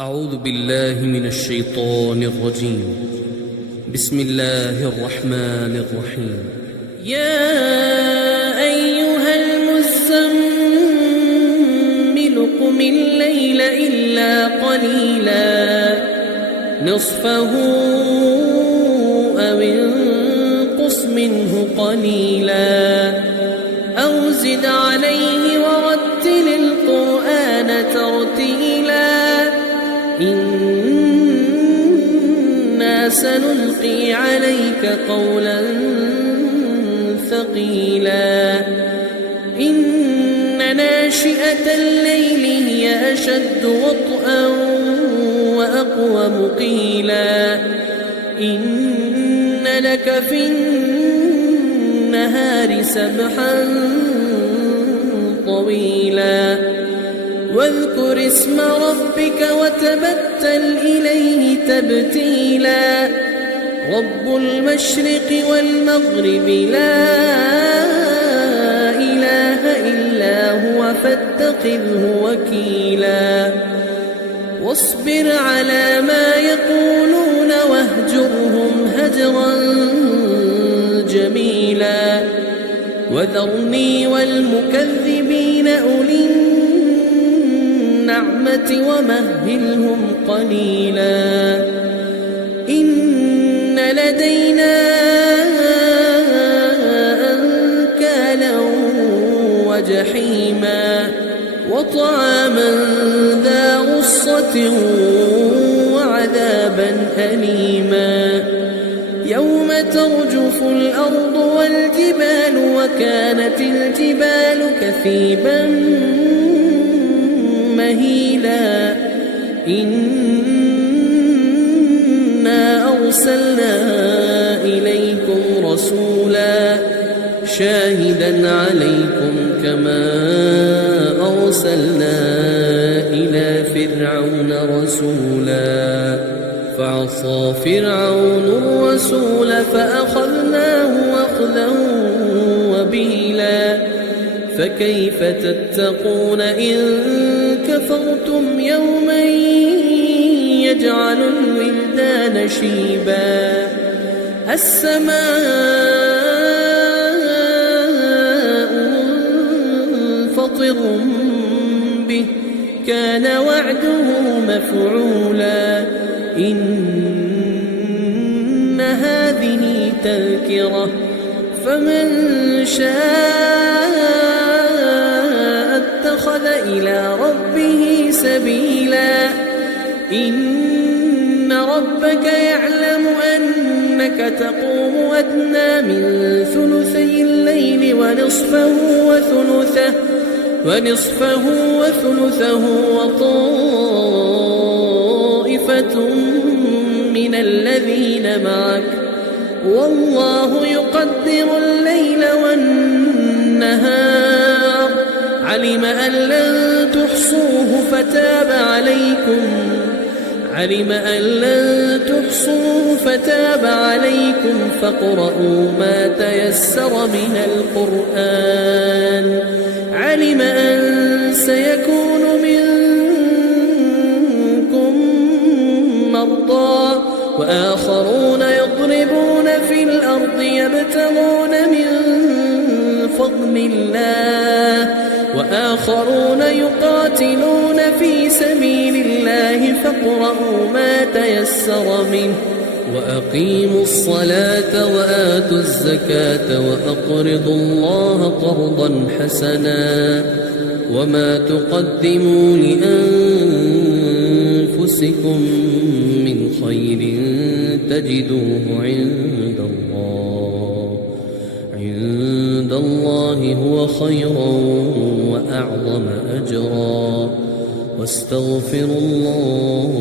أعوذ بالله من الشيطان الرجيم. بسم الله الرحمن الرحيم. يا أيها المزمل قم الليل إلا قليلا نصفه أو انقص منه قليلا أو زد عليه ورتل القرآن ترتيلا إنا سنلقي عليك قولا ثقيلا إن ناشئة الليل هي أشد وطئا وأقوم قيلا إن لك في النهار سبحا طويلا واذكر اسم ربك وتبتل إليه تبتيلا رب المشرق والمغرب لا إله إلا هو فاتخذه وكيلا واصبر على ما يقولون واهجرهم هجرا جميلا وذرني والمكذبين أولي النعمة ومهلهم قليلا إن لدينا أنكالا وجحيما وطعاما ذا غصة وعذابا أليما يوم ترجف الأرض والجبال وكانت الجبال كثيبا مهيلا إنا أرسلنا إليكم رسولا شاهدا عليكم كما أرسلنا إلى فرعون رسولا فعصى فرعون الرسول فأخذناه أخذا وبيلا فكيف تتقون إن كفرتم يوما يجعل الولدان شيبا السماء منفطر به كان وعده مفعولا إن هذه تذكرة فمن شاء اتخذ إلى ربه سبيلا إن ربك يعلم أنك تقوم أدنى من ثلثي الليل ونصفه وثلثه وطائفة من الذين معك والله يقدر الليل والنهار علم أن لن تحصوه فتاب عليكم فاقرؤوا ما تيسر من القرآن علم أن سيكون منكم مرضى وآخرون يضربون في الأرض يبتغون من فضل الله وآخرون يقاتلون في سبيل الله فاقرؤوا ما تيسر منه وأقيموا الصلاة وآتوا الزكاة وأقرضوا الله قرضا حسنا وما تقدموا لأنفسكم من خير تجدوه عند الله هو خيرا وأعظم أجرا واستغفروا الله